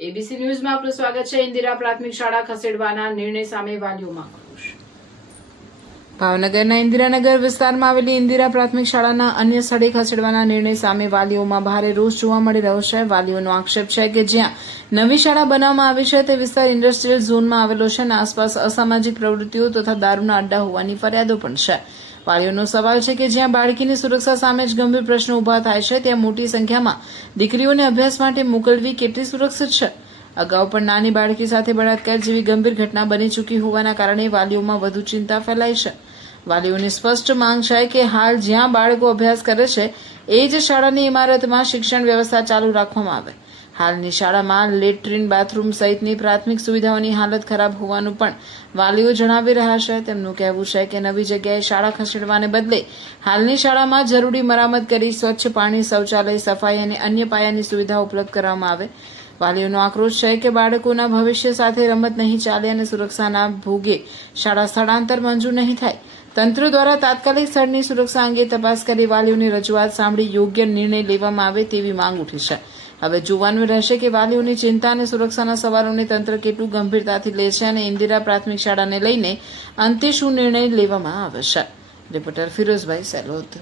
ABC ન્યૂઝમાં આપનું સ્વાગત છે। ઇન્દિરા પ્રાથમિક શાળા ખસેડવાના નિર્ણય સામે વાલીઓમાં આક્રોશ। ભાવનગરના ઇન્દિરાનગર વિસ્તારમાં આવેલી ઇન્દિરા પ્રાથમિક શાળાના અન્ય સ્થળે ખસેડવાના નિર્ણય સામે વાલીઓમાં ભારે રોષ જોવા મળી રહ્યો છે। વાલીઓનો આક્ષેપ છે કે જ્યાં નવી શાળા બનાવવામાં આવી છે તે વિસ્તાર ઇન્ડસ્ટ્રીયલ ઝોનમાં આવેલો છે અને આસપાસ અસામાજિક પ્રવૃત્તિઓ તથા દારૂના અડ્ડા હોવાની ફરિયાદો પણ છે। વાલીઓનો સવાલ છે કે જ્યાં બાળકીની સુરક્ષા સામે જ ગંભીર પ્રશ્નો ઉભા થાય છે ત્યાં મોટી સંખ્યામાં દીકરીઓને અભ્યાસ માટે મોકલવી કેટલી સુરક્ષિત છે? અગાઉ પણ નાની બાળકી સાથે બળાત્કાર જેવી ગંભીર ઘટના બની ચૂકી હોવાના કારણે વાલીઓમાં વધુ ચિંતા ફેલાઈ છે। વાલીઓની સ્પષ્ટ માંગ છે કે હાલ જ્યાં બાળકો અભ્યાસ કરે છે એ જ શાળાની ઇમારતમાં શિક્ષણ વ્યવસ્થા ચાલુ રાખવામાં આવે। હાલની શાળામાં લેટ્રિન, બાથરૂમ સહિતની પ્રાથમિક સુવિધાઓની હાલત ખરાબ હોવાનું પણ વાલીઓ જણાવી રહ્યા છે। તેમનું કહેવું છે કે નવી જગ્યાએ શાળા ખસેડવાને બદલે હાલની શાળામાં જરૂરી મરામત કરી સ્વચ્છ પાણી, શૌચાલય, સફાઈ અને અન્ય પાયાની સુવિધા ઉપલબ્ધ કરવામાં આવે। વાલીઓનો આક્રોશ છે કે બાળકોના ભવિષ્ય સાથે રમત નહીં ચાલે અને સુરક્ષાના ભોગે શાળા સ્થળાંતર મંજૂર નહીં થાય। તંત્ર દ્વારા તાત્કાલિક સ્થળની સુરક્ષા અંગે તપાસ કરી વાલીઓની રજૂઆત સાંભળી યોગ્ય નિર્ણય લેવામાં આવે તેવી માંગ ઉઠી છે। હવે જોવાનું રહેશે કે વાલીઓની ચિંતા અને સુરક્ષાના સવાલોને તંત્ર કેટલું ગંભીરતાથી લે છે અને ઇન્દિરા પ્રાથમિક શાળાને લઈને અંતે શું નિર્ણય લેવામાં આવે છે। રિપોર્ટર ફિરોઝભાઈ સેલોદ।